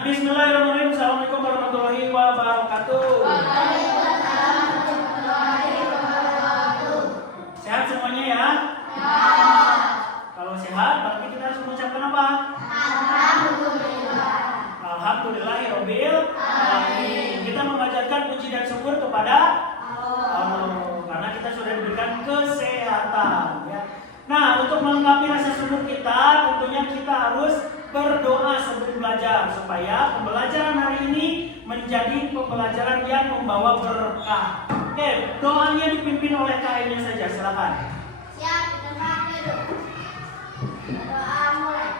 Bismillahirrahmanirrahim. Assalamualaikum warahmatullahi wabarakatuh. Waalaikumsalam warahmatullahi wabarakatuh. Sehat semuanya ya? Ya. Kalau sehat, berarti kita harus mengucapkan apa? Alhamdulillah. Alhamdulillahirabbil alamin. Kita memanjatkan puji dan syukur kepada Allah karena kita sudah diberikan kesehatan ya. Nah, untuk melengkapi rasa syukur kita, tentunya kita harus berdoa sebelum belajar supaya pembelajaran hari ini menjadi pembelajaran yang membawa berkah. Oke, doanya dipimpin oleh KM-nya saja, silakan. Siap, kita dulu. Doa mulai.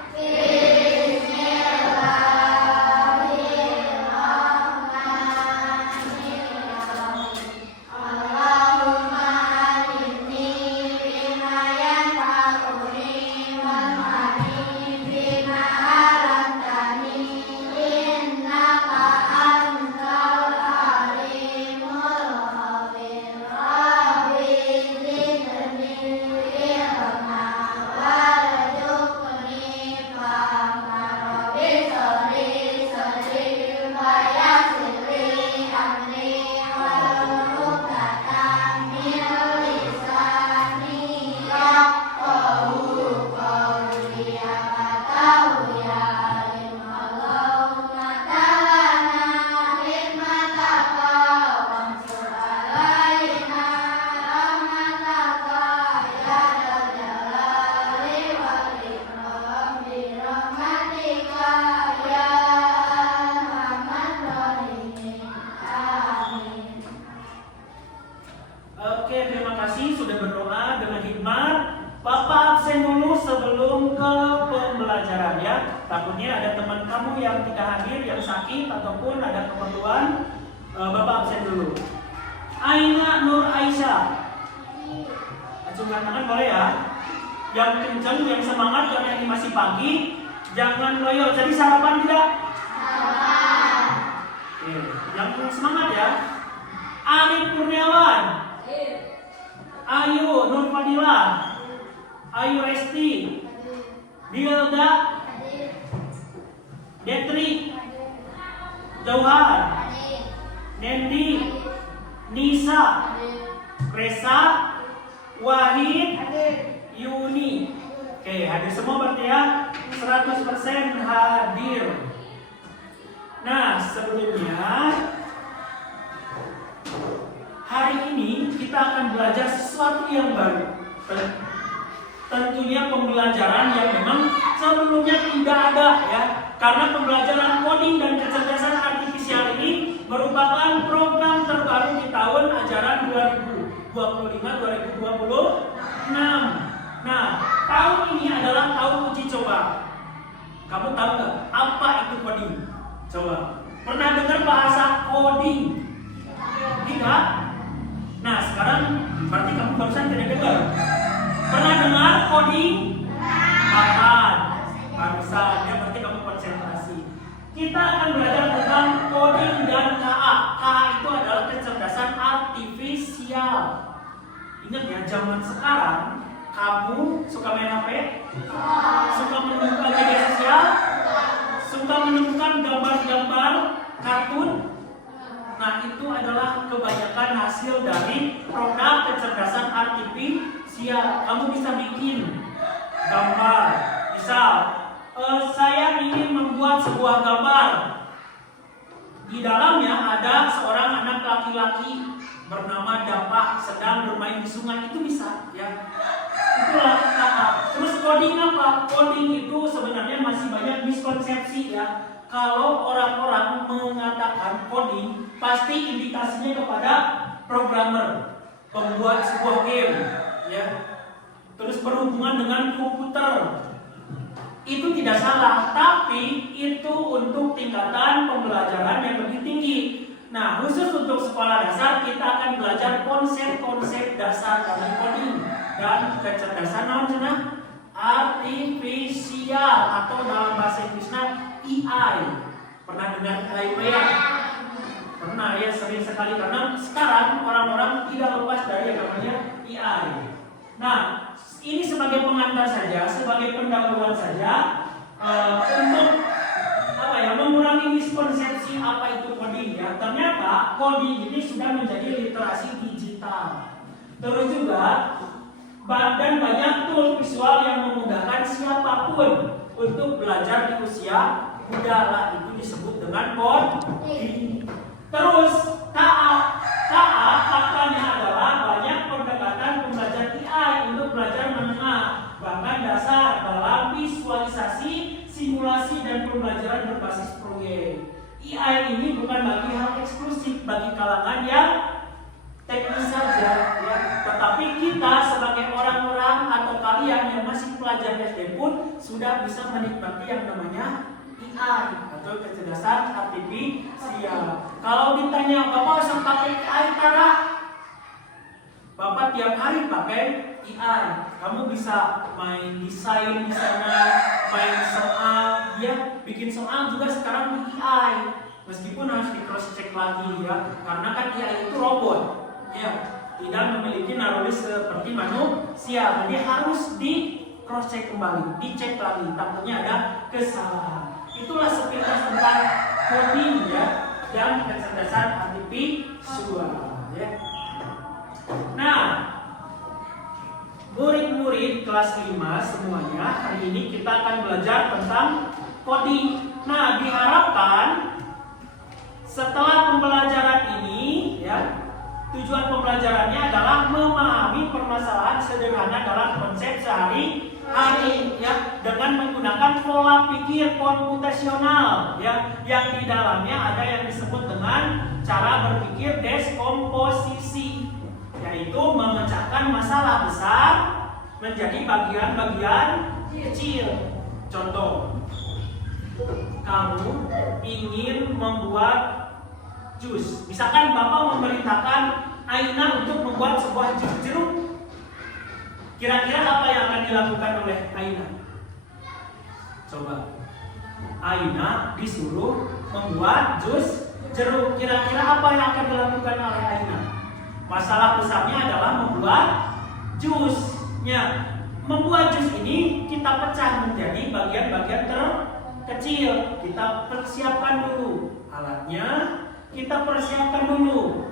Takutnya ada teman kamu yang tidak hadir, yang sakit ataupun ada keperluan, Bapak absen dulu. Aina Nur Aisyah. Acungkan tangan boleh ya. Yang kencang, yang semangat karena ini masih pagi. Jangan loyo. Jadi sarapan tidak? Sarapan. Yang semangat ya. Arif Kurniawan. Ayu Nur Fadila. Ayu Resti. Dilda. Detri, Jauhar, Nendi, Nisa, Resa, Wahid, Yuni. Oke, hadir semua berarti ya. 100% hadir. Nah, sebelumnya hari ini kita akan belajar sesuatu yang baru. Tentunya pembelajaran yang memang sebelumnya tidak ada ya. Karena pembelajaran coding dan kecerdasan artifisial ini merupakan program terbaru di tahun ajaran 2025-2026. Nah, tahun ini adalah tahun uji coba. Kamu tahu nggak apa itu coding? Coba. Pernah dengar bahasa coding? Tidak? Nah, sekarang berarti kamu barusan tidak dengar. Pernah dengar coding? Kapan? Barusan, ya berarti kamu konsentrasi. Kita akan belajar tentang coding dan KA. KA itu adalah kecerdasan artifisial. Ingat ya, zaman sekarang kamu suka main HP? Suka menemukan media sosial? Suka menemukan gambar-gambar kartun? Nah, itu adalah kebanyakan hasil dari program kecerdasan artifisial. Kamu bisa bikin gambar. Misal, saya ingin membuat sebuah gambar. Di dalamnya ada seorang anak laki-laki bernama Dapak sedang bermain di sungai. Itu bisa, ya. Itulah KA. Terus coding apa? Coding itu sebenarnya masih banyak miskonsepsi ya. Kalau orang-orang mengatakan coding, pasti indikasinya kepada programmer, pembuat sebuah game, ya. Terus berhubungan dengan komputer. Itu tidak salah, tapi itu untuk tingkatan pembelajaran yang lebih tinggi. Nah, khusus untuk sekolah dasar kita akan belajar konsep-konsep dasar dari coding dan kecerdasan artifisial atau dalam bahasa Inggrisnya AI. Pernah dengar AI ya? Pernah ya, sering sekali karena sekarang orang-orang tidak lepas dari yang namanya AI. Nah, ini sebagai pengantar saja, sebagai pendahuluan saja untuk mengurangi apa itu coding ya. Ternyata coding ini sudah menjadi literasi digital. Terus juga dan banyak tool visual yang memudahkan siapapun untuk belajar di usia muda lah, itu disebut dengan coding. Terus faktanya adalah banyak pendekatan pembelajar AI untuk belajar menengah bahkan dasar dalam visualisasi, simulasi dan pembelajaran berbasis proyek. AI ini bukan lagi hal eksklusif bagi kalangan yang teknis saja ya, tetapi kita sebagai orang-orang atau kalian yang masih pelajar SD pun sudah bisa menikmati yang namanya AI atau kecerdasan artifisial. Kalau ditanya Bapak usah pakai AI Tara, Bapak tiap hari pakai AI. Kamu bisa main desain di sana, main soal, ya bikin soal juga sekarang di AI. Meskipun harus di cross check lagi ya, karena kan AI itu robot. Ya, tidak memiliki naluri seperti manusia, jadi harus di cross check kembali, dicek lagi, takutnya ada kesalahan. Itulah sepintas tentang coding ya dan kecerdasan artifisial ya. Nah, murid-murid kelas 5 semuanya, hari ini kita akan belajar tentang coding. Nah, diharapkan setelah pembelajaran ini ya, tujuan pembelajarannya adalah memahami permasalahan sederhana dalam konsep sehari-hari ya, dengan menggunakan pola pikir komputasional ya, yang di dalamnya ada yang disebut dengan cara berpikir deskomposisi, yaitu memecahkan masalah besar menjadi bagian-bagian kecil. Contoh, kamu ingin membuat jus. Misalkan Bapak memerintahkan Aina untuk membuat sebuah jus jeruk. Kira-kira apa yang akan dilakukan oleh Aina? Coba. Aina disuruh membuat jus jeruk. Kira-kira apa yang akan dilakukan oleh Aina? Masalah besarnya adalah membuat jusnya. Membuat jus ini kita pecah menjadi bagian-bagian terkecil. Kita persiapkan dulu alatnya, kita persiapkan dulu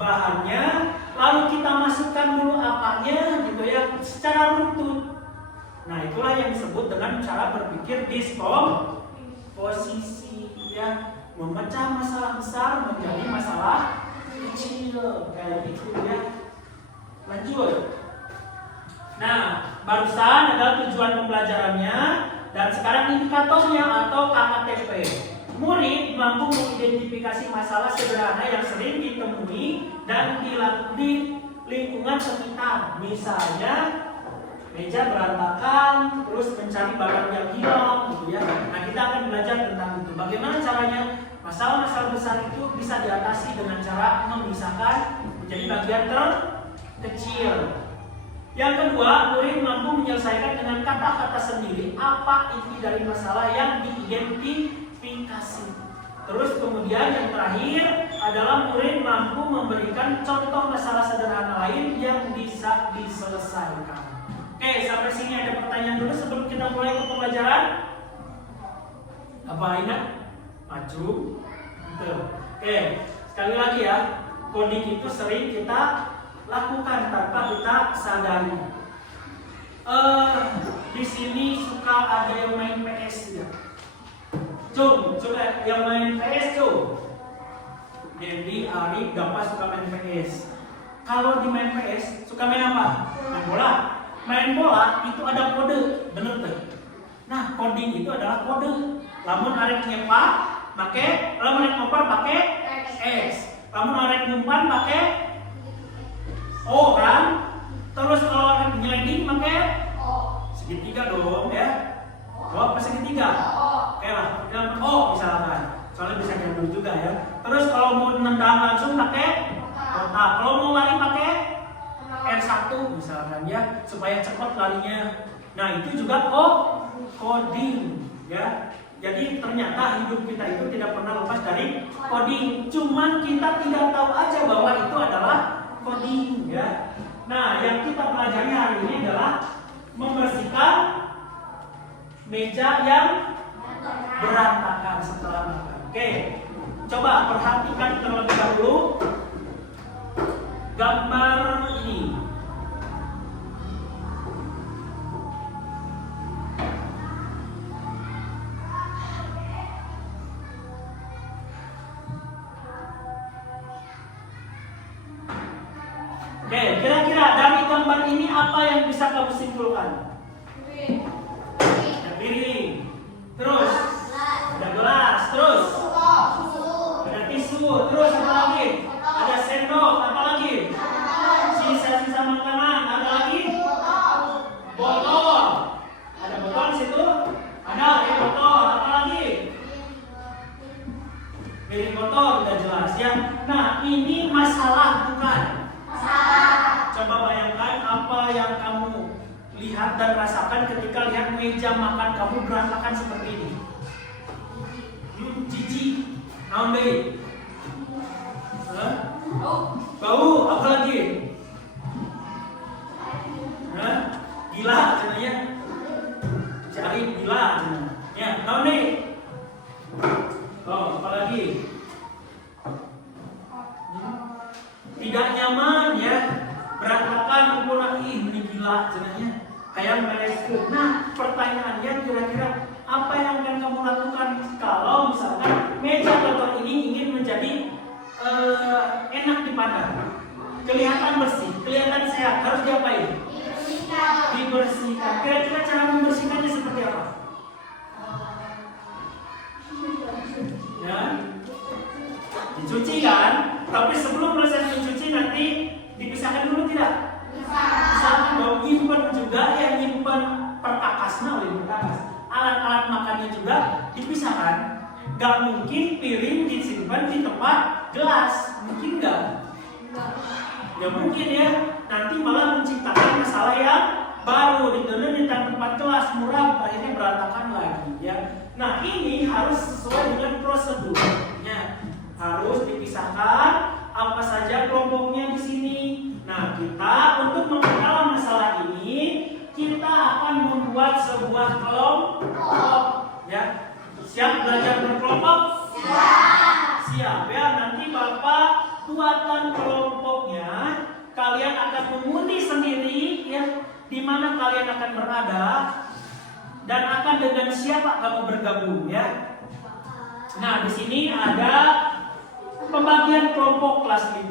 bahannya, lalu kita masukkan dulu apanya gitu ya, secara runtut. Nah, itulah yang disebut dengan cara berpikir deskomposisi ya, memecah masalah besar menjadi masalah kecil kayak gitu ya. Lanjut. Nah, barusan adalah tujuan pembelajarannya dan sekarang indikatornya atau KKTP. Murid mampu mengidentifikasi masalah sederhana yang sering ditemui dan di lingkungan sekitar. Misalnya meja berantakan, terus mencari barang yang hilang gitu ya. Nah, kita akan belajar tentang itu. Bagaimana caranya masalah-masalah besar itu bisa diatasi dengan cara memisahkan menjadi bagian terkecil. Yang kedua, murid mampu menyelesaikan dengan kata-kata sendiri apa inti dari masalah yang diidentifikasi. Terus kemudian yang terakhir adalah murid mampu memberikan contoh masalah sederhana lain yang bisa diselesaikan. Oke, sampai sini ada pertanyaan dulu sebelum kita mulai ke pembelajaran. Apa Aina? Maju. Betul. Oke, sekali lagi ya, coding itu sering kita lakukan tanpa kita sadari. Di sini suka ada yang main PS ya. Coba yang main PS tuh. Dendi, Ari, Gapa suka main PS. Kalau di main PS suka main apa? Main bola. Main bola itu ada kode, bener tuh. Nah, coding itu adalah kode. Lamun arek nyepak, pakai, lamun arek ngoper pakai X. Lamun arek ngumpan pakai O kan? Terus kalau arek nyeleding pakai segitiga dong ya. Oh, apa segitiga? Oke lah, bilang O misalkan. Soalnya bisa diambil juga ya. Terus kalau mau nendang langsung pakai kotak. Kalau mau lari pakai R1 misalkan ya, supaya cepat larinya. Nah, itu juga coding ya. Jadi ternyata hidup kita itu tidak pernah lepas dari coding. Cuman kita tidak tahu aja bahwa itu adalah coding ya. Nah, yang kita pelajari hari ini adalah membersihkan meja yang berantakan setelah makan. Oke. Coba perhatikan terlebih dahulu gambar ini. Oke, kira-kira dari gambar ini apa yang bisa kamu simpulkan? Ada piring, terus ada gelas, terus ada tisu, terus apa lagi? Ada sendok, apa lagi? Sisa-sisa makanan, ada lagi? Botol. Ada botol di situ? Ada ya botol, apa lagi? Piring botol udah jelas ya. Nah, ini masalah bukan? Coba bayangkan apa yang kamu lihat dan rasakan ketika lihat meja makan kamu berantakan seperti ini. Jijik. Naon deui? Bau, apa lagi? Gila cenanya. Cari gila cenanya. Ya, naon deui? Oh, apa lagi? Tidak nyaman ya. Berantakan kumpulna ini gila cenanya. Kayak mereskeun. Nah, pertanyaannya kira-kira apa yang akan kamu lakukan kalau misalkan meja kotor ini ingin menjadi enak dipandang, kelihatan bersih, kelihatan sehat, harus diapain? Dibersihkan. Kira-kira cara membersihkannya seperti apa? Ya, dicuci kan? Tapi sebelum proses mencuci nanti dipisahkan dulu tidak? Bisa dong, nyimpen juga yang nyimpen perkakasnya oleh perkakas. Alat-alat makannya juga dipisahkan. Gak mungkin piring disimpan di tempat gelas, mungkin gak? Ya mungkin ya. Nanti malah menciptakan masalah yang baru. Di tempat gelas murah, akhirnya berantakan lagi ya. Nah ini harus sesuai dengan prosedurnya. Harus dipisahkan apa saja kelompoknya di sini. Nah kita untuk mengenal masalah ini kita akan membuat sebuah kelompok ya. Siap belajar berkelompok? Siap ya. Nanti Bapak buatkan kelompoknya. Kalian akan mengundi sendiri ya di mana kalian akan berada dan akan dengan siapa kamu bergabung ya. Nah, di sini ada pembagian kelompok kelas 5.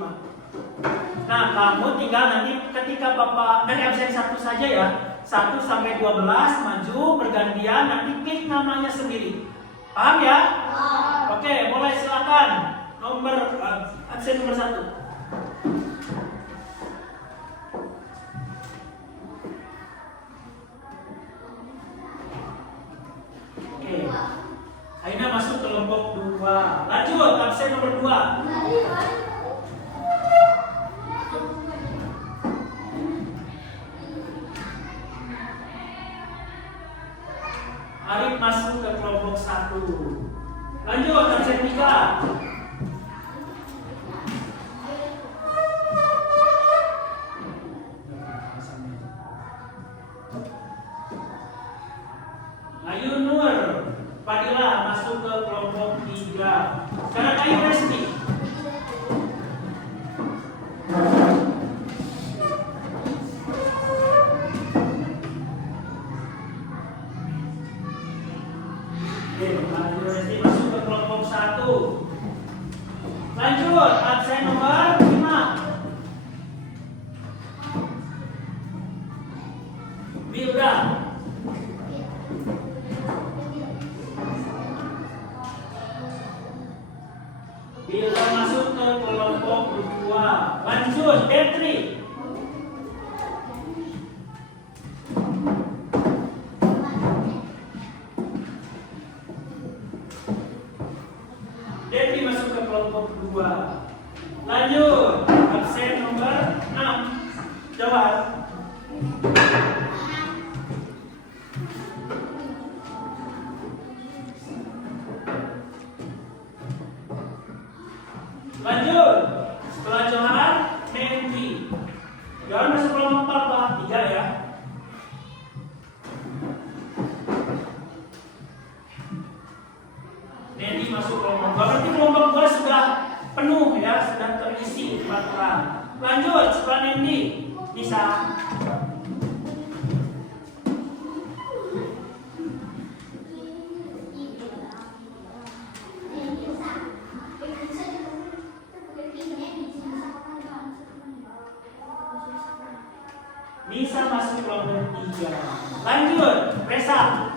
Nah, kamu tinggal nanti ketika Bapak dari absen 1 saja ya. 1 sampai 12 maju bergantian, nanti klik namanya sendiri. Paham ya? Oke, mulai silakan. Nomor absen nomor 1. Oke. Aina masuk ke kelompok 2. Lanjut, absen nomor 2. Arif masuk ke kelompok 1. Lanjut, absen 3. Ayu Nur Fadila masuk ke kelompok 3. Sekarang Ayu Resti. Ayu Resti masuk ke kelompok 1. Lanjut, absen nomor 5. Bilda. Bila masuk ke kelompok 2. Lanjut, Detri. Detri masuk ke kelompok 2. Lanjut, absen nomor 6. Jawab. Lanjut, setelah Johan, Mendy. Johan masuk kelompok 4 3 ya. Mendy masuk kelompok 2. Berarti kelompok 2 penuh ya, sudah terisi baterai. Lanjut, setelah Nendi bisa. Bisa masuk kelompok 3. Lanjut, Resa.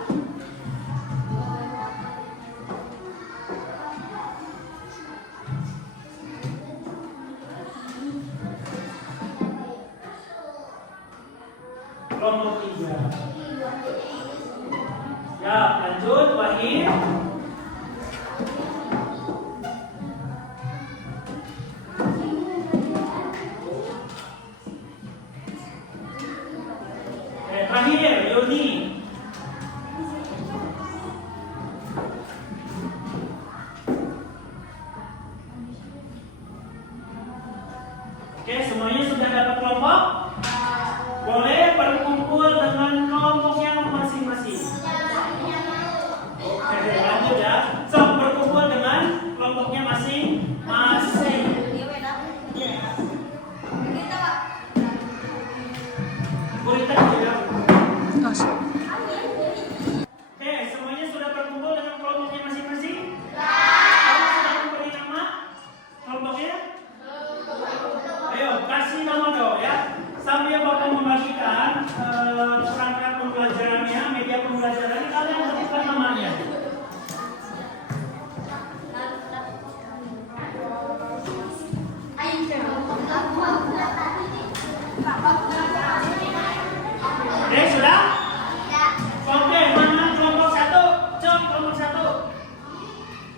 Kelompok 3. Ya, lanjut, Wahid. Terakhir, Yoni. Oke, semuanya sudah dapat kelompok? Boleh berkumpul dengan kelompoknya masing-masing. Oke, lanjut ya. So, berkumpul dengan kelompoknya masing-masing. Gurita juga. Oke, semuanya sudah berkumpul dengan kelompoknya masing-masing? Kamu sudah memberi nama kelompoknya? Ayo, kasih nama dong ya. Sambil Bapak membagikan perangkat pembelajarannya, media pembelajarannya, kalian berikan namanya. Sudah? Oke, mana kelompok 1? Cok, kelompok 1.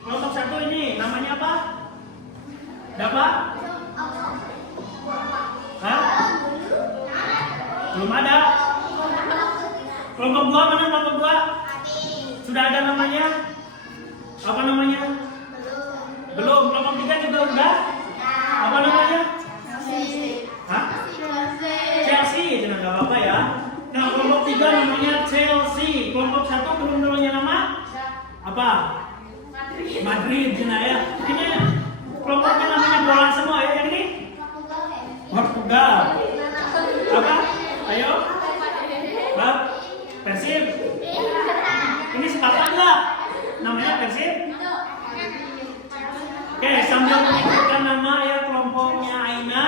Kelompok 1 ini namanya apa? Dapat? Hah? Belum ada. Kelompok 2 mana kelompok 2? Sudah ada namanya? Apa namanya? Belum. Kelompok 3 juga udah? Apa namanya? Hah? Chelsea, jangan nggak apa-apa ya. Nah, kelompok 3 namanya Chelsea. Kelompok 1 belum namanya nama? Apa? Madrid, jangan ya. Ini kelompoknya namanya bola semua ya, yang ini? Portugal. Apa? Ayo. Bab? Persib. Ini sepakat nggak? Namanya Persib? Oke, sambil menyebutkan nama ya kelompoknya Aina.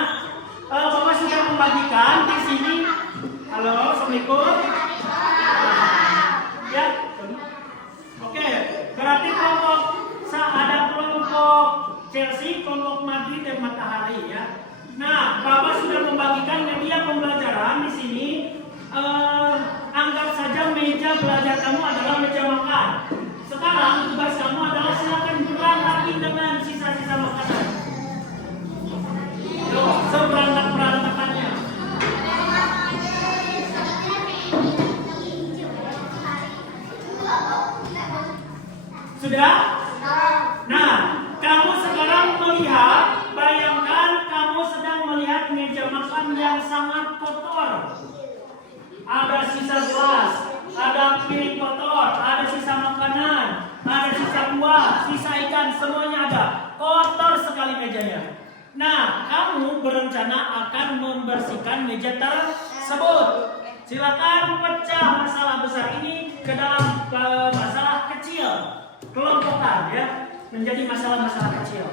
Bapak sudah membagikan di sini. Halo, Assalamualaikum. Ya. Oke, berarti kelompok ada kelompok Chelsea, kelompok Madrid dan Matahari ya. Nah, Bapak sudah membagikan media pembelajaran di sini. Anggap saja meja belajar kamu adalah meja makan. Sekarang tugas kamu adalah silakan berantakin dengan sisa-sisa makanan. Seberantak-berantakannya. Sudah? Nah, kamu sekarang melihat, bayangkan kamu sedang melihat meja makan yang sangat kotor. Ada sisa gelas, ada piring kotor, ada sisa makanan, ada sisa buah, sisa ikan, semuanya ada. Kotor sekali mejanya. Nah, kamu berencana akan membersihkan meja tersebut. Silakan pecah masalah besar ini ke dalam masalah kecil. Kelompokkan ya, menjadi masalah-masalah kecil.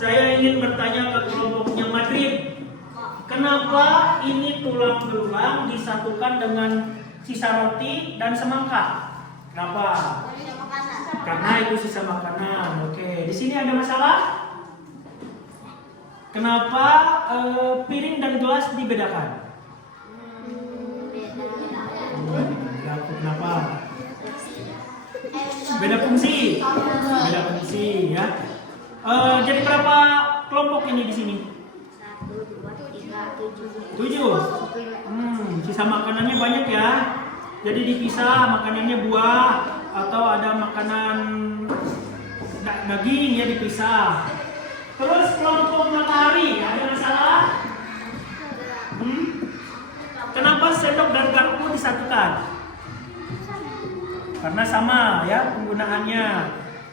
Saya ingin bertanya ke kelompoknya Madrid, kenapa ini tulang belulang disatukan dengan sisa roti dan semangka? Kenapa? Karena itu sisa makanan. Oke, di sini ada masalah? Kenapa piring dan gelas dibedakan? Kenapa? Beda fungsi ya. Jadi berapa kelompok ini di sini? 1, 2, 3, 7. 7. Sisa makanannya banyak ya. Jadi dipisah, makanannya buah atau ada makanan daging ya dipisah. Terus kelompok matahari ada masalah? Kenapa sendok dan garpu disatukan? Karena sama ya penggunaannya,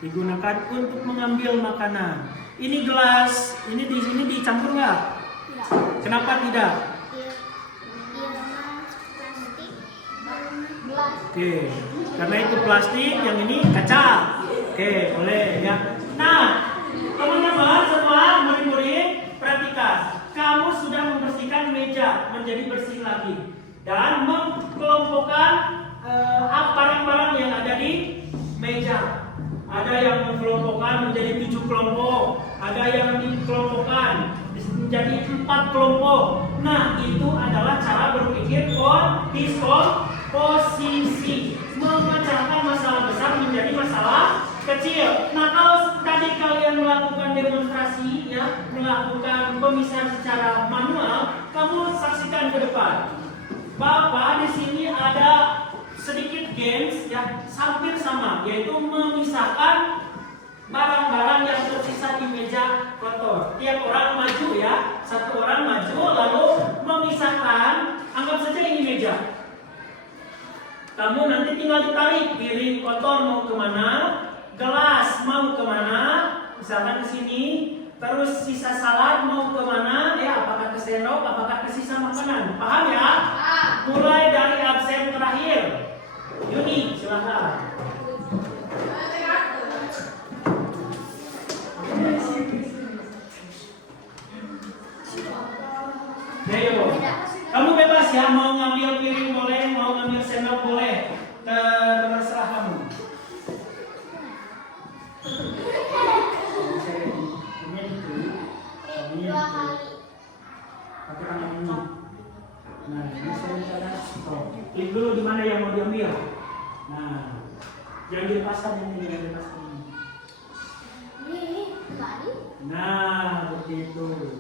digunakan untuk mengambil makanan. Ini gelas, ini di sini dicampur nggak? Kenapa tidak? Oke, karena itu plastik, yang ini kaca. Oke, boleh ya. Nah, teman-teman semua murid-murid perhatikan, kamu sudah membersihkan meja menjadi bersih lagi dan mengkelompokkan barang-barang yang ada di meja. Ada yang mengelompokkan menjadi 7 kelompok, ada yang dikelompokkan menjadi 4 kelompok. Nah, itu adalah cara berpikir posisi, memecahkan masalah besar menjadi masalah kecil. Nah, kalau tadi kalian melakukan demonstrasi, ya, melakukan pemisahan secara manual, kamu saksikan ke depan. Bapak di sini ada sedikit games, ya, hampir sama, yaitu memisahkan barang-barang yang tersisa di meja kotor. Tiap orang maju ya, satu orang maju lalu memisahkan. Anggap saja ini meja. Kamu nanti tinggal ditarik, piring kotor mau kemana, gelas mau kemana, misalkan ke sini. Terus sisa salad mau kemana, ya, apakah ke sendok, apakah ke sisa makanan. Paham ya? Mulai dari absen terakhir. Yuni, silakan. Ayo, kamu bebas ya, mau ngambil piring boleh, mau ngambil sendok boleh, terserah kamu. Nah, ini saya cara stop. Klik dulu di mana yang mau diambil. Nah, yang dilepaskan ini, yang dilepaskan ini. Nah, begitu.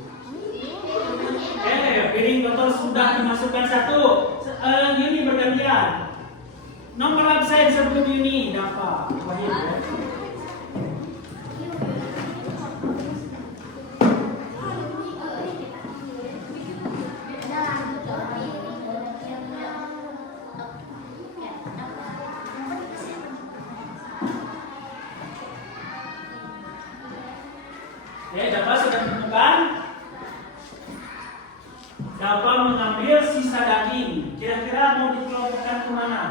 Piring kotor sudah dimasukkan satu. Yuni bergantian. Nomor absen sebelum Yuni dapat. Wahid ya. Dapat sudah menemukan. Dapat mengambil sisa daging. Kira-kira mau dikelompokkan kemana?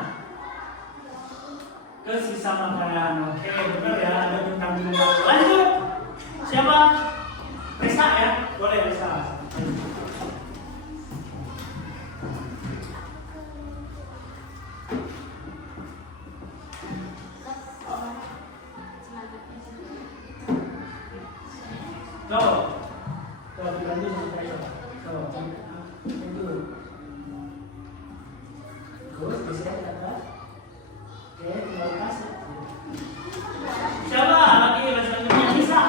Ke sisa makanan. Oke, benar ya. Ada bintang 2. Lanjut. Siapa? Resa ya? Boleh Resa. Dilanjut sampai Resa. Terus bisa dapat. Oke, terima kasih. Coba lagi selanjutnya bisa.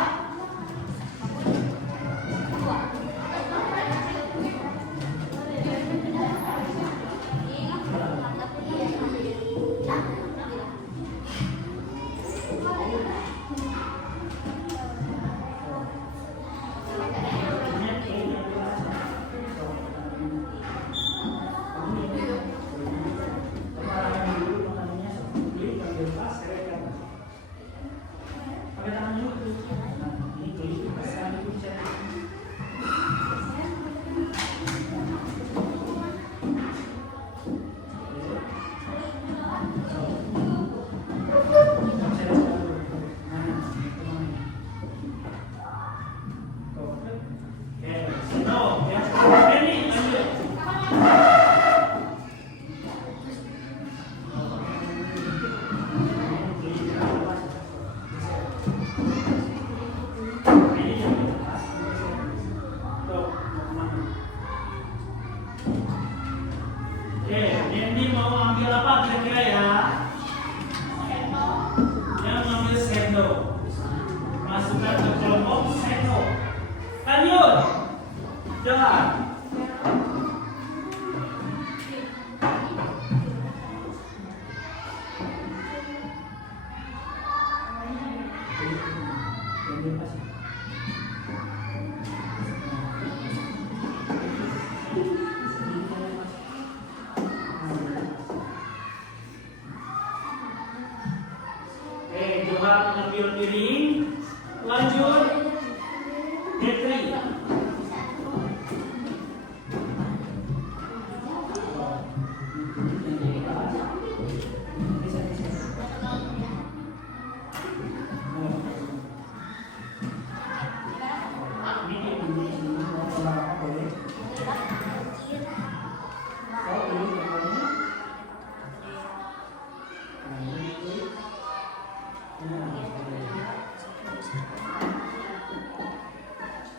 Ini mau ambil apa kira-kira ya? Yang ambil sendok. Masukkan ke kolom Johan mengambil piring. Lanjut. Detri.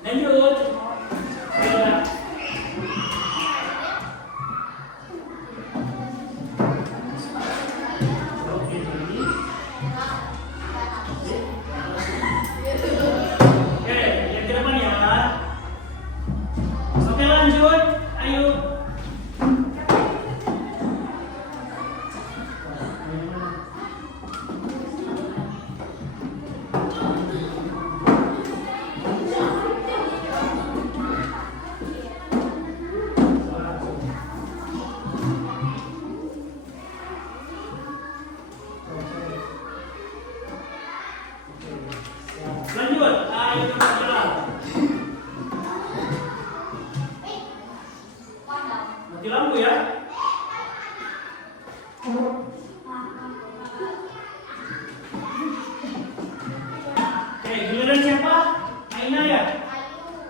Lanjut. Ya. Oke, yang ke depan ya. Oke, lanjut. Ayo. Lanjut, ayo kita jalan. Mati lampu ya. Oke, giliran siapa? Aina ya?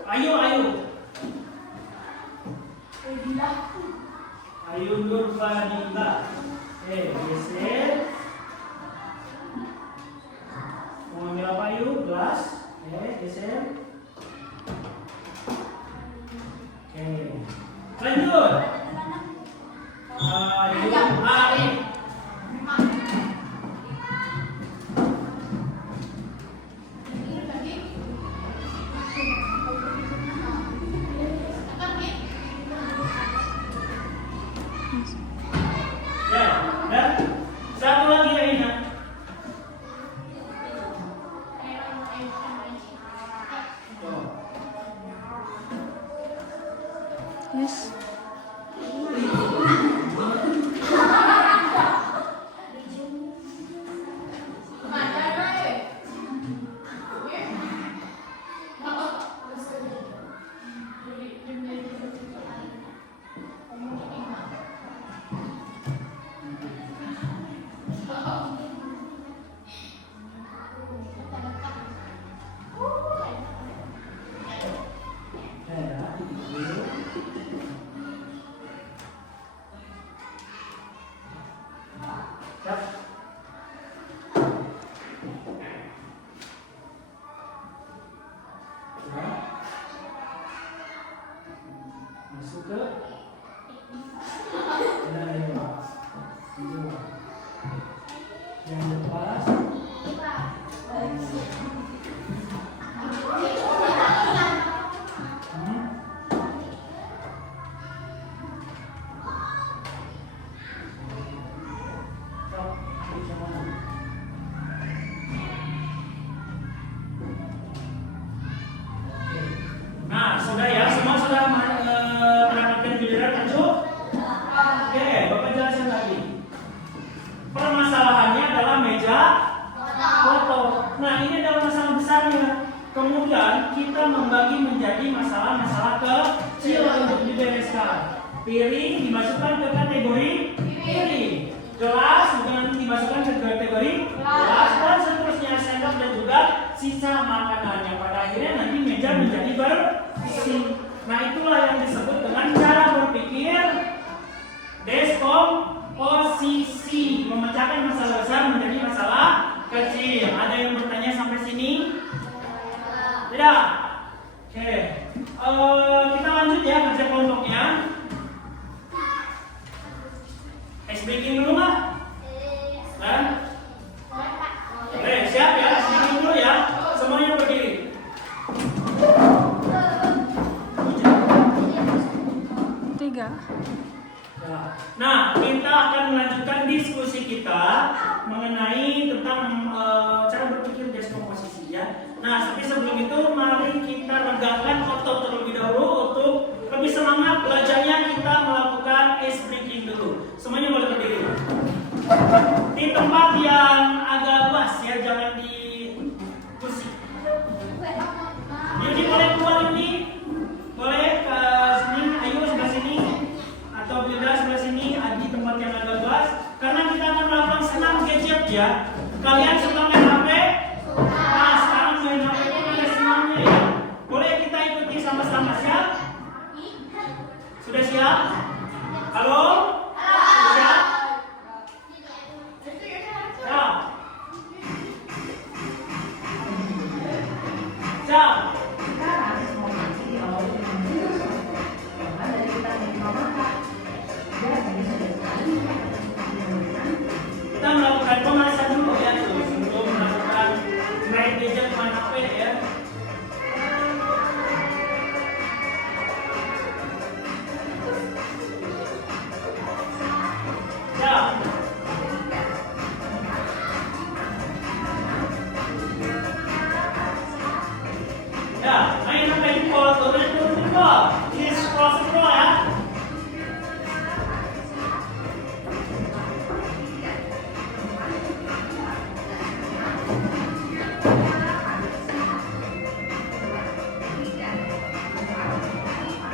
Ayo, ayo. Ayo Nurfadila. Oke, geser. Mau ambil apa yuk? Gelas. Oke, geser. Oke. Lanjut. Ayo, Arif. Ya, dan satu lagi ya Ina. Yes. Masuk ke yang lepas. Nah, sudah ya, semua sudah mendapatkan giliran masuk. Oke, Bapak jelasin lagi. Permasalahannya adalah meja foto. Nah, ini adalah masalah besarnya. Kemudian kita membagi menjadi masalah-masalah kecil untuk dibereskan. Piring dimasukkan ke kategori piring. Gelas bukan dimasukkan ke kategori gelas, dan seterusnya, sendok dan juga sisa makanannya. Pada akhirnya nanti meja menjadi bersih. Nah, itulah yang disebut dengan cara berpikir deskomposisi, memecahkan masalah besar menjadi masalah kecil. Ada yang bertanya sampai sini? Tidak? Oke. Kita lanjut ya kerja kelompoknya. Ice breaking dulu mah? Nah? Oke, siap ya? Ice breaking dulu ya. Semuanya berdiri. mengenai tentang cara berpikir deskomposisi ya. Nah, tapi sebelum itu mari kita regangkan otot terlebih dahulu untuk lebih semangat belajarnya. Kita melakukan ice breaking dulu. Semuanya boleh berdiri. Di tempat yang agak luas ya, jangan di kursi. Jadi boleh keluar ini, boleh ke sini, ayo sebelah sini, atau Bilda sebelah sini, di tempat yang agak luas. Karena kita akan melakukan senam gadget ya. Kalian suka main HP? Nah, sekarang main HP itu ada senamnya ya. Boleh kita ikuti sama-sama, siap? Sudah siap? Halo? Sudah siap? Siap? Siap? Kita melakukan pemanasan dulu ya sebelum melakukan main gadget main HP ya. Ya. Ya, main sampai di pol, turun di pol. Ini scroll ya.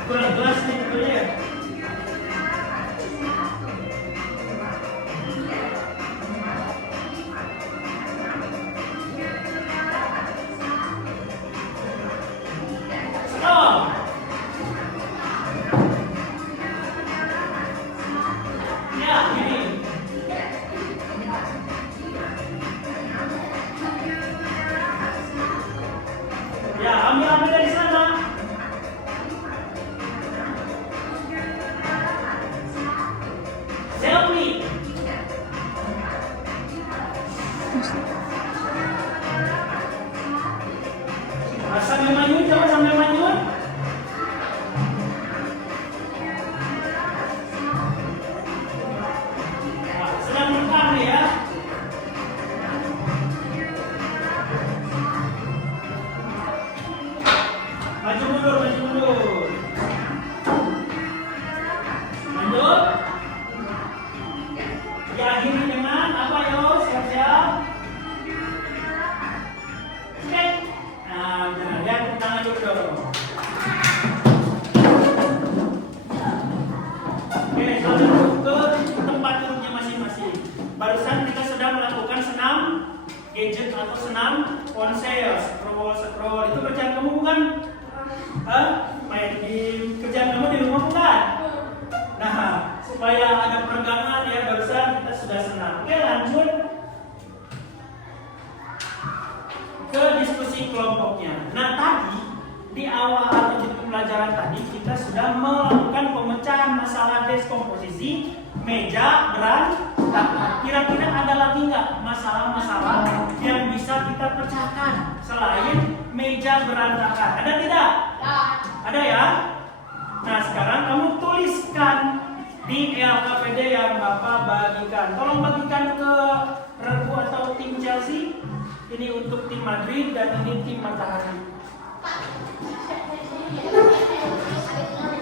Kurang jelas nih betulnya. Stop. Ya, ini. Ya, ambil dari sana. Selfie. Sambil maju, coba sambil maju. Nah, sedang rekam ya. Maju mundur, maju mundur. Lanjut. Diakhiri dengan apa yo? Siap-siap. Oke. Nah, jangan lihat tangan dulu. Oke, lanjut ke tempat duduknya masing-masing. Barusan kita sudah melakukan senam gadget atau senam ponsel, scroll. Itu kerjaan kamu bukan? Main game. Kerjaan kamu di rumah bukan? Nah, supaya ada peregangan ya, barusan kita sudah senam. Oke, lanjut ke diskusi kelompoknya. Nah, tadi di awal atau di pembelajaran tadi kita sudah melakukan pemecahan masalah deskomposisi meja berantakan. Kira-kira ada lagi nggak masalah-masalah yang bisa kita pecahkan selain meja berantakan? Ada tidak? Ada ya? Nah, sekarang kamu tuliskan di LKPD yang Bapak bagikan. Tolong bagikan ke Regu atau tim Chelsea. Ini untuk tim Madrid dan ini tim Matahari.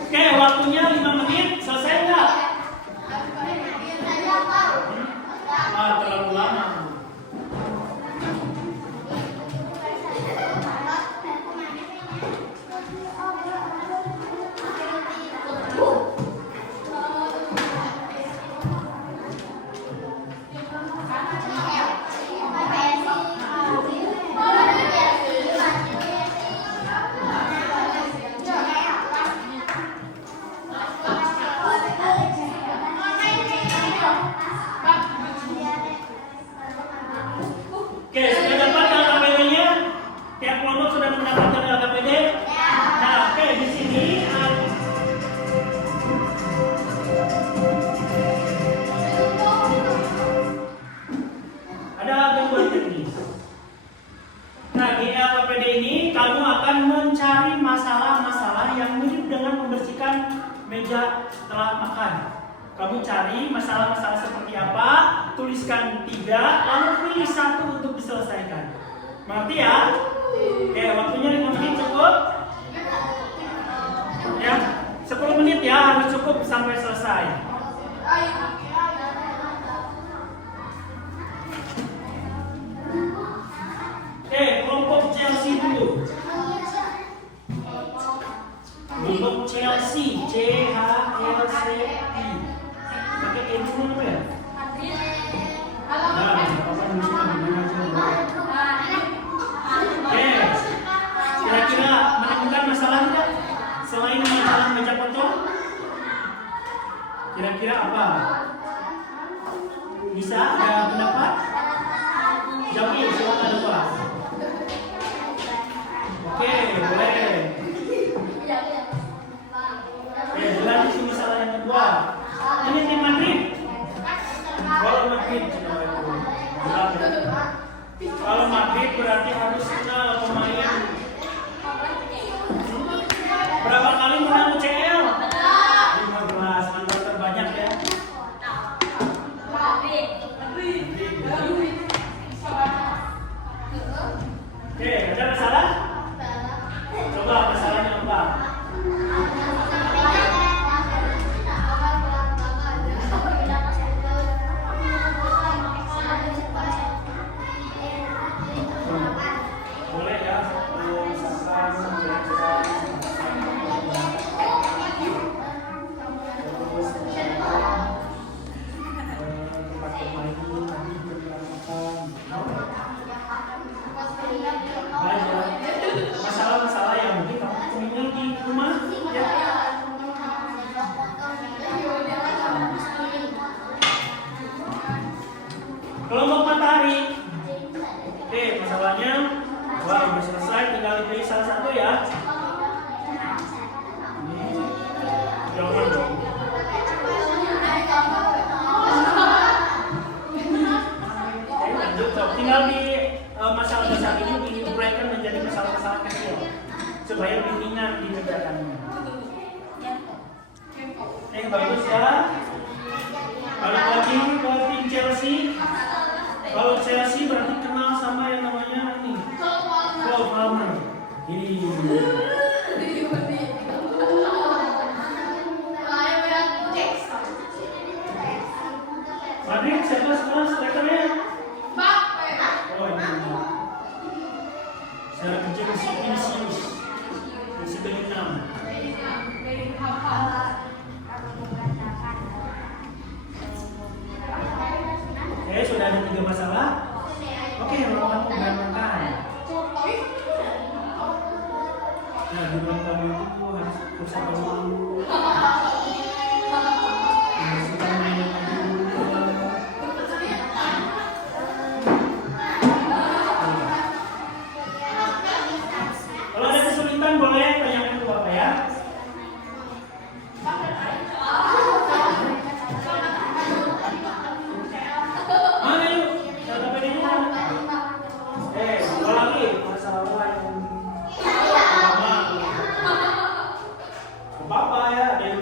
Oke, waktunya 5 menit. Selesai enggak? Terlalu lama. Oke, sudah dapat LKPD-nya? Tiap kelompok sudah mendapatkan LKPD? Nah, oke, di sini ada gangguan teknis. Nah, di LKPD ini kamu akan mencari masalah-masalah yang mirip dengan membersihkan meja setelah makan. Kamu cari masalah-masalah seperti apa tuliskan 3, lalu pilih 1 untuk diselesaikan. Mengerti ya? Oke, waktunya 5 menit cukup? Ya, 10 menit ya, harus cukup sampai selesai. Oke, kelompok Chelsea dulu. Kelompok Chelsea, C-H-L-C-I. Pakai E dulu ya? Nah, apa Oke, kira-kira menemukan masalah tidak? Selain masalah meja foto, kira-kira apa? Bisa ada pendapat? Jawab, silakan Pak. Oke, boleh. Oke, lanjut ke masalah yang kedua. Ini tim Madrid. Kalau Madrid, kalau Madrid berarti harus kita pemain berapa kali menang UCL? 15, angka terbanyak ya. Oke, ada masalah? Coba masalahnya apa? Boleh ya, masalah-masalah yang mungkin kamu punya di rumah ya. Kelompok matahari. Oke, masalahnya udah selesai, tinggal dipilih salah satu ya. Jangan dong. Oke, lanjut. Tinggal di masalah besar ini diuraikan menjadi masalah-masalah kecil supaya lebih ringan dikerjakannya. Bagus ya. Balik lagi ke tim Chelsea. Kalau Chelsea berarti kenal sama yang namanya ini Cole Palmer. Ini. Madrid siapa sekarang strikernya? Oh ini. Saya kecil si Vinicius. Si Bellingham. Oke, sudah ada 3 masalah. Oke, melakukan penggambaran. Nah, di ruang tamu itu harus bersama dulu. Kalau ada kesulitan boleh tanyakan ke Bapak ya. Mana yuk? Data PD-nya. Kalau lagi masalah lain. Apa ya? Ada yang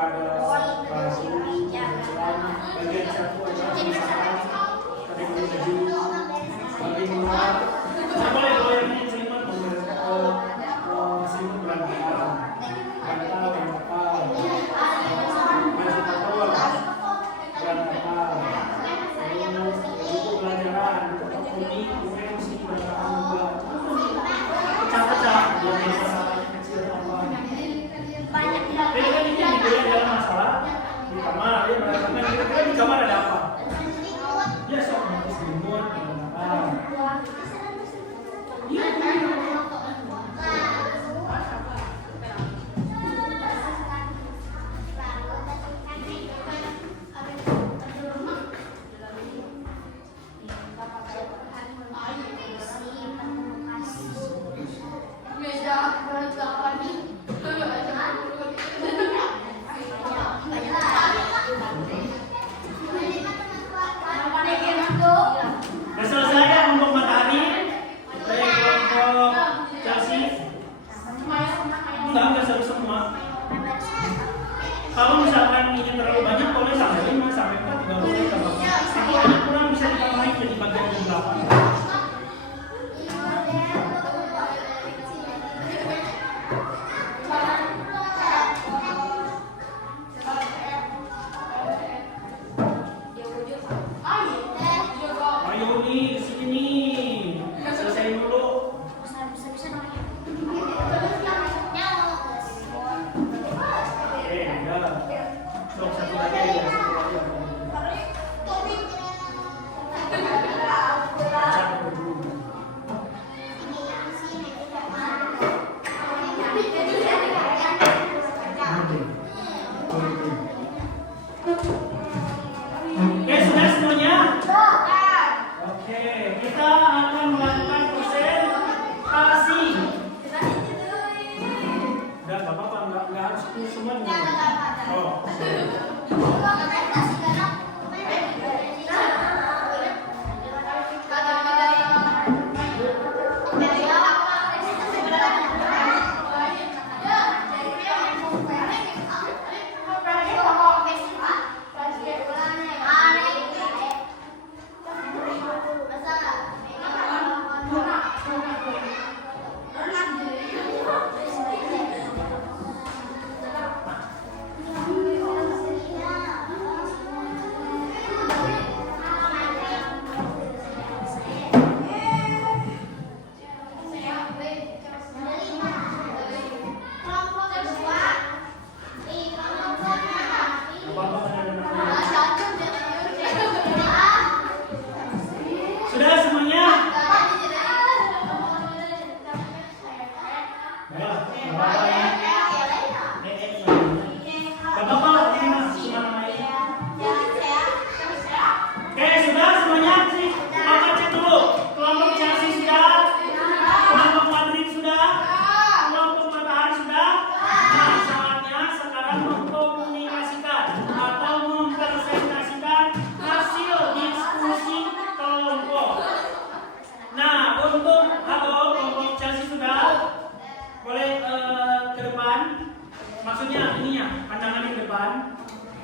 kepada baju bagian satu aja misalkan kategori baju bagaimana boleh yang ingin selimut membereskan selimut berantakan baju kotor berantakan terus buku pelajaran buku kuning kemudian mesti berantakan juga pecah-pecah yang masalah kecil apa jadi kan ini adalah masalah di kamar ya merasakan kira-kira di kamar ada apa ya sok nanti selimut berantakan iya Udah selesai ya untuk matahari dari kelompok Chelsea? Enggak seru semua. Kalau misalkan ini terlalu banyak boleh sampai 5 sampai 4 juga boleh tambah. Kalau ada kurang bisa ditambahin jadi bagian yang 8. Ayo nih, kesini nih. Selesai dulu. Udah. Sok satu lagi ya, satu lagi. Baca dulu. Oke, sudah semuanya? Oke, kita akan melakukan presentasi. Udah, gak apa-apa, nggak harus itu semuanya. Oh, sudah semuanya? Oke, sudah semuanya? Angkat cek dulu. Kelompok Chelsea sudah? Kelompok Madrid sudah? Kelompok Matahari sudah? Nah, saatnya sekarang mengkomunikasikan atau mempresentasikan hasil diskusi kelompok. Nah, untuk kelompok Chelsea sudah? Boleh ke depan? Maksudnya ininya, pandangannya ke depan.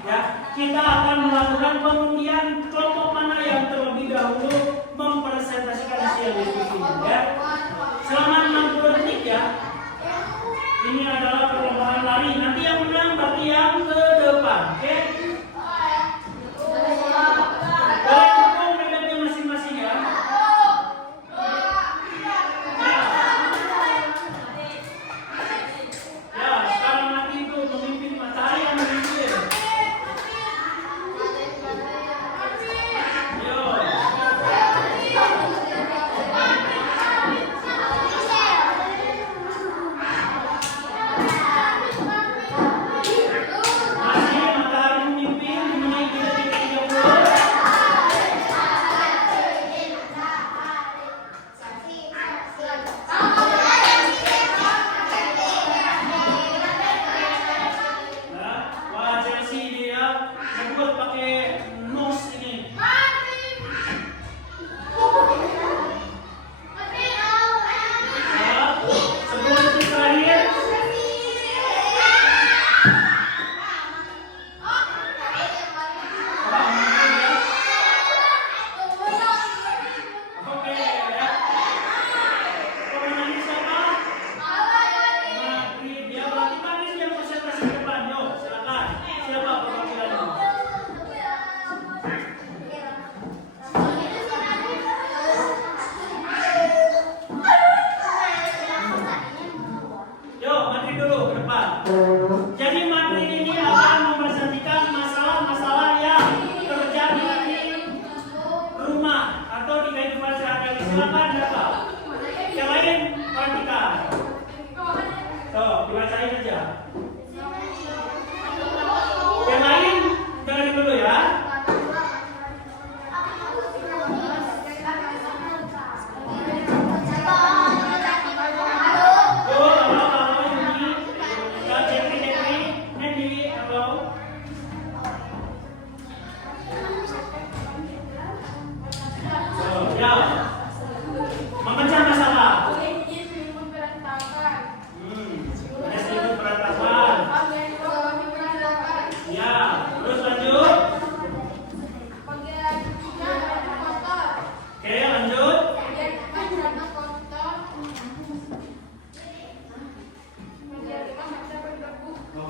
Ya, kita akan melakukan pengundian kelompok mana yang terlebih dahulu mempresentasikan hasil diskusi. Ya, selama 60 detik ya. Ini adalah perlombaan lari. Nanti yang menang berarti yang ke depan. Oke? Boleh dukung medalnya masing-masing ya. Ya, sekarang nanti itu memimpin matahari yang memimpin. Yo.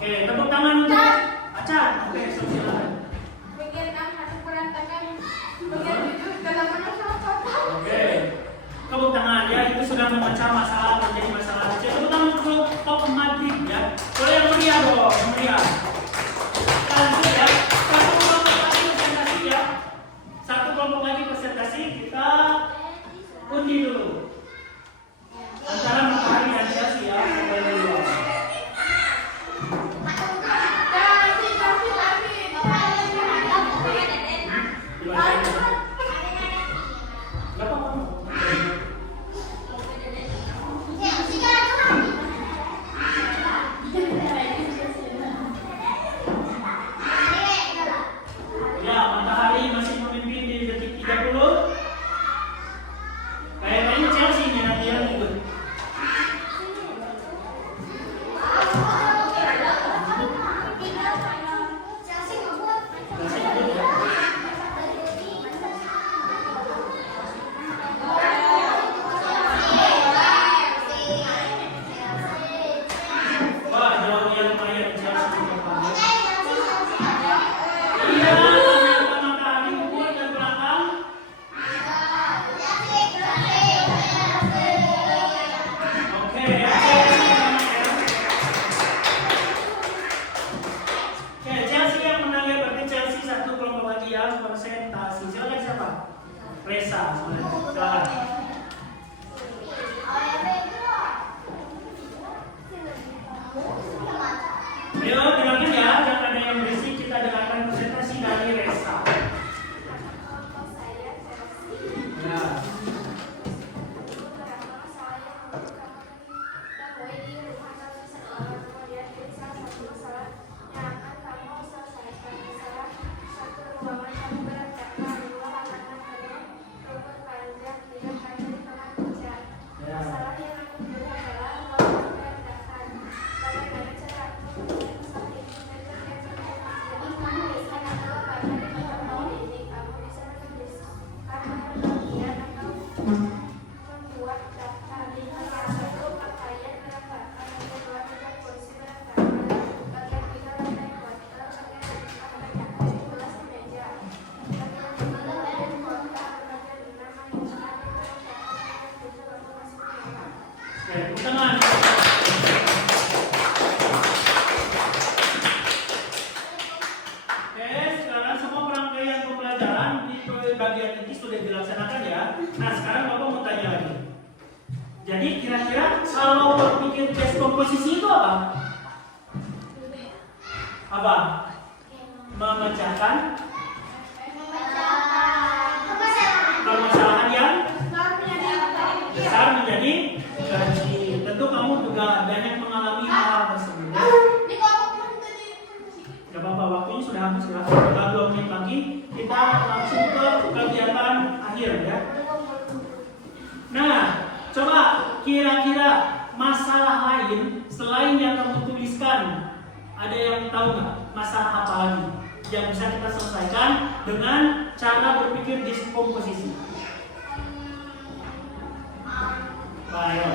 Oke, tepuk tangan untuk Acan. Oke, silakan. Bagian 6 harus berantakan. Bagian 7 dalam menang Oke, tepuk tangan ya. Itu sudah memecah masalah menjadi masalah kecil. Tepuk tangan untuk kelompok Madrid ya. Boleh yang meriah dong, yang meriah. Lanjut ya. Satu kelompok lagi presentasi ya. Satu kelompok lagi presentasi. Kita undi dulu. Antara Matahari dan Chelsea ya. Boleh dulu. Ya, Matahari masih memimpin di detik 30. Kayaknya Chelsea nih nanti yang ikut. Wah, jauhnya lumayan Chelsea. Iya, ternyata Matahari unggul dan belakang. Oke, ya. Oke, Chelsea yang menang ya, berarti Chelsea satu kelompok lagi ya, presentasi. Silakan siapa? Reza, silakan. Ayo, dengarkan ya, jangan ada yang berisik, kita dengarkan presentasi dari Reza. Ya. Oke, tangan. Oke, sekarang semua rangkaian pembelajaran di bagian ini sudah dilaksanakan ya. Nah, sekarang Bapak mau tanya lagi. Jadi kira-kira kalau berpikir deskomposisi itu apa? Apa? Memecahkan permasalahan yang besar menjadi kecil. Tentu kamu juga banyak mengalami hal tersebut. Gak apa-apa, waktunya sudah habis ya. Tinggal 2 menit lagi, kita langsung ke kegiatan akhir ya. Nah, coba kira-kira masalah lain selain yang kamu tuliskan, ada yang tahu nggak masalah apa lagi yang bisa kita selesaikan dengan cara berpikir deskomposisi? Ayo.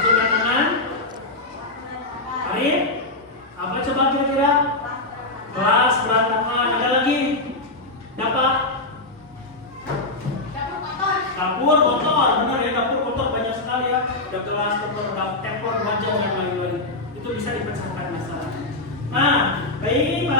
Coba tangan. Arif, apa coba kira-kira? Kelas berantakan. Ada lagi? Dapat? Dapur kotor, benar ya, dapur kotor banyak sekali ya. Ada gelas kotor, tepor, wajan dan lain-lain. Itu bisa dipecahkan masalah. Nah, baik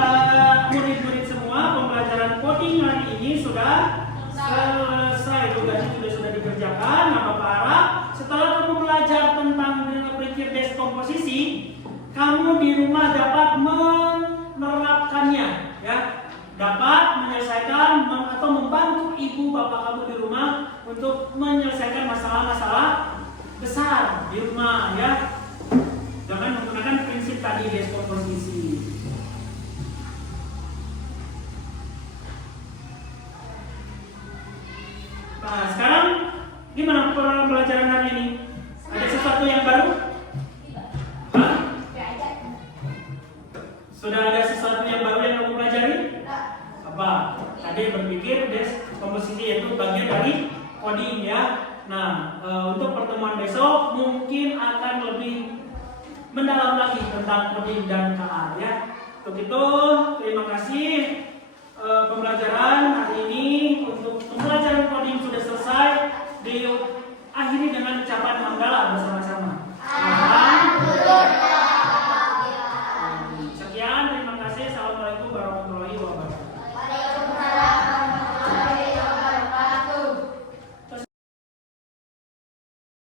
murid-murid semua, pembelajaran coding hari ini sudah selesai. Tugasnya sudah dikerjakan. Nah, Bapak harap setelah kamu belajar tentang berpikir deskomposisi, kamu di rumah dapat menerapkannya, ya, dapat menyelesaikan atau membantu ibu bapak kamu di rumah untuk menyelesaikan masalah-masalah besar di rumah, ya, dengan menggunakan prinsip tadi deskomposisi. Nah, sekarang gimana pembelajaran hari ini? Ada sesuatu yang baru? Hah? Sudah ada sesuatu yang baru yang kamu pelajari? Apa? Tadi berpikir deskomposisi itu bagian dari coding ya. Nah, untuk pertemuan besok mungkin akan lebih mendalam lagi tentang coding dan KA ya. Untuk itu